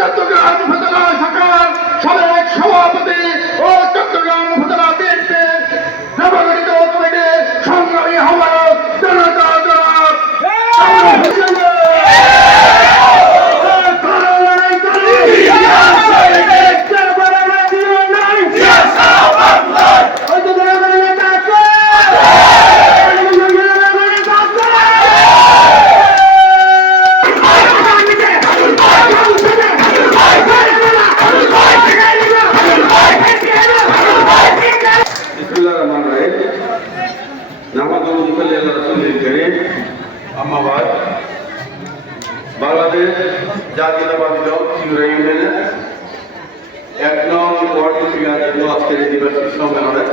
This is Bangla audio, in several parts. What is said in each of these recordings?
চট্টগ্রাম উপজেলা শাখার সাবেক সভাপতি ও চট্টগ্রাম উপজেলা বিএনপির নবগঠিত কমিটির সংগ্রামী আহ্বায়ক জনতা জনাব। বাংলাদেশ জাতীয়তাবাদী দল ত্রিপুরা ইউনিয়নের এক নং ওয়ার্ড থেকে আয়োজিত আজকের এই সম্মেলনে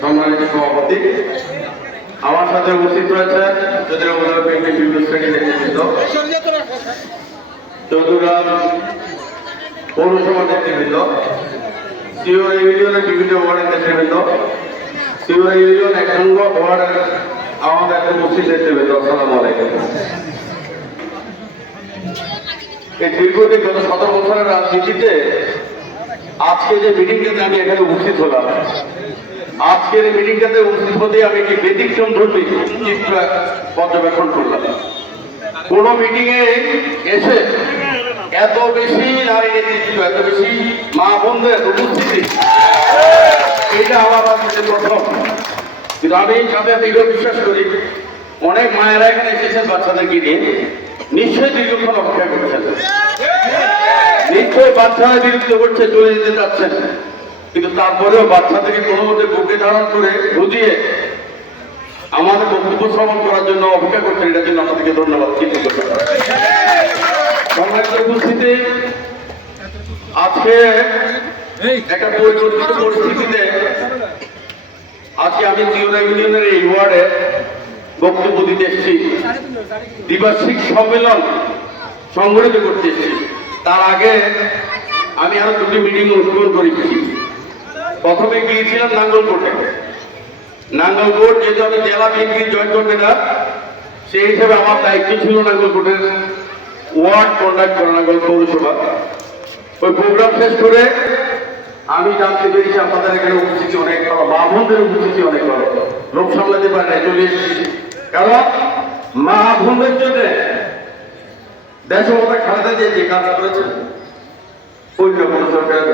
সম্মানিত সভাপতি। আমার সাথে উপস্থিত রয়েছে যদি উপজেলা বিএনপি বিভিন্ন শ্রেণির নেতৃবৃন্দ। চৌধুরাম পৌরসভা নেতৃবৃন্দ। সিওর ইউনিয়নের বিভিন্ন ওয়ার্ডের নেতৃবৃন্দ। সিওর ইউনিয়ন এক নম্বর ওয়ার্ডের আমাদের উপস্থিত নেতৃবৃন্দ। আসসালামু আলাইকুম। এই দীর্ঘদিন গত সতেরো বছরের রাজনীতিতে আজকে যে মিটিংটাতে আমি এখানে উপস্থিত হলাম, আজকের এই মিটিংটাতে উপস্থিত হতে আমি একটি ব্যতিক্রম ধর্মী পর্যবেক্ষণ করলাম। কোন মিটিং এ এসে এত বেশি নারী নেতৃত্ব এত বেশি মা বোনদের উপস্থিতি, এটা আমার রাজনীতির প্রথম। কিন্তু আমি সাথে দীর্ঘ বিশ্বাস করি, অনেক মায়েরা এখানে এসেছেন বাচ্চাদেরকে নিয়ে। নিশ্চয়ই দীর্ঘক্ষণ অপেক্ষা করছেন। নিশ্চয়ই বাচ্চারা বিরক্ত করছে, চলে যেতে চাচ্ছেন। কিন্তু তারপরেও বাচ্চাদেরকে কোনো মতে বুকে ধারণ করে বুঝিয়ে আমাদের বক্তব্য শ্রবণ করার জন্য অপেক্ষা করছেন, এটার জন্য আপনাদেরকে ধন্যবাদ সম্মানিত উপস্থিতি, আজকে একটা পরিবর্তিত পরিস্থিতিতে আজকে আমি জিওনা ইউনিয়নের এই ওয়ার্ডে বক্তব্য দিতে এসেছি। দ্বিবার্ষিক সম্মেলন সংগঠিত করতে এসেছি। তার আগে আমি আরও দুটি মিটিং অনুষ্ঠিত করেছি। প্রথমে গিয়েছিলাম নাঙ্গলকোটে নাঙ্গলকোট যেহেতু আমি জেলা বিএনপির জয়েন্ট না সেই হিসেবে আমার দায়িত্ব ছিল নাঙ্গলকোটের ওয়ার্ড কন্ডাক্ট করা নাঙ্গল পৌরসভা। ওই প্রোগ্রাম শেষ করে আমি জানতে পেরেছি আপনাদের এখানে উপস্থিতি অনেক বড় মা উপস্থিতি অনেক বড় লোক সামলাতে পারে চলে এসেছি। কারণ মা বোনদের জন্য দেশমতা খালেদা দিয়ে যে কাজ করেছে অন্য কোনো সরকারের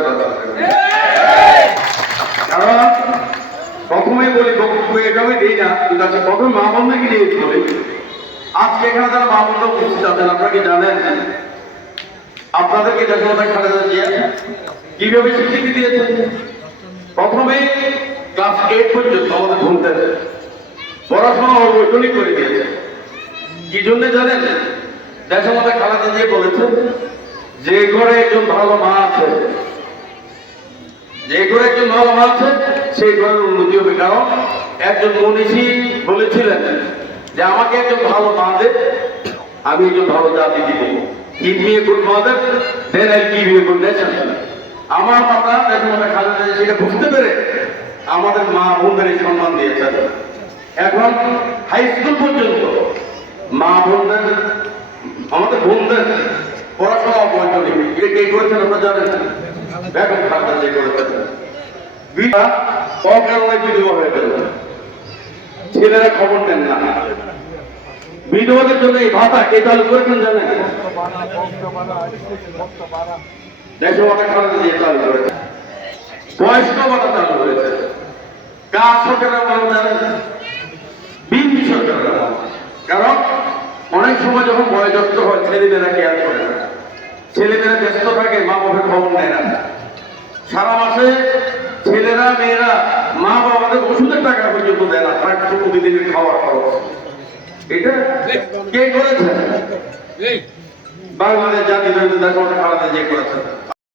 কারণ প্রথমেই বলি, বক্তব্য এটা দিই না, কিন্তু আজকে প্রথমে মা বোনদেরকে নিয়ে হবে আজকে এখানে যারা মা বোনরা উপস্থিত আছেন, আপনারা কি জানেন? আপনাদেরকে দেশমতা খালেদা জিয়া কীভাবে স্বীকৃতি দিয়েছেন? প্রথমে ক্লাস এইট পর্যন্ত আমাদের পড়াশোনা অবৈতনিক করে দিয়েছে কি জন্য জানেন? দেশমতা খালেদা জিয়া বলেছেন যে ঘরে একজন ভালো মা আছে, যে ঘরে একজন ভালো মা আছে, সেই ঘরের উন্নতি হবে। কারণ একজন মনীষী বলেছিলেন যে, আমাকে একজন ভালো মা দে, আমি একজন ভালো জাতি দিব। give me a good mother then I'll give you a good nation আমার মাতা দেশমাতা খালেদা সেটা বুঝতে পেরে আমাদের মা বোনদের সম্মান দিয়েছেন। এখন হাই স্কুল পর্যন্ত মা বোনদের, আমাদের বোনদের পড়াশোনা বৈতনিক এটা কে করেছেন আপনারা জানেন? বেগম খালেদা জিয়া করেছেন। বিটা অকারণে বিধবা হয়ে গেল ছেলেরা খবর নেন না। বিধবাদের জন্য এই ভাতা কে চালু করেছেন জানেন? দেশমাতা খালেদা জিয়া চালু করেছে বয়স্ক ভাতা চালু হয়েছে কার সরকারের জানেন। কারণ অনেক সময় যখন বয়োজ্যেষ্ঠ হয় ছেলেমেয়েরা কেয়ার করে না। ছেলেমেয়েরা ব্যস্ত থাকে মা বাবার খবর নেয় না। সারা মাসে ছেলেরা মেয়েরা মা বাবাদের ওষুধের টাকা পর্যন্ত দেয় না তার কিছু প্রতিদিনের খাওয়ার খরচ। এটা কে করেছে? বাংলাদেশ জাতীয় দল দেশ খালাতে যে করেছে।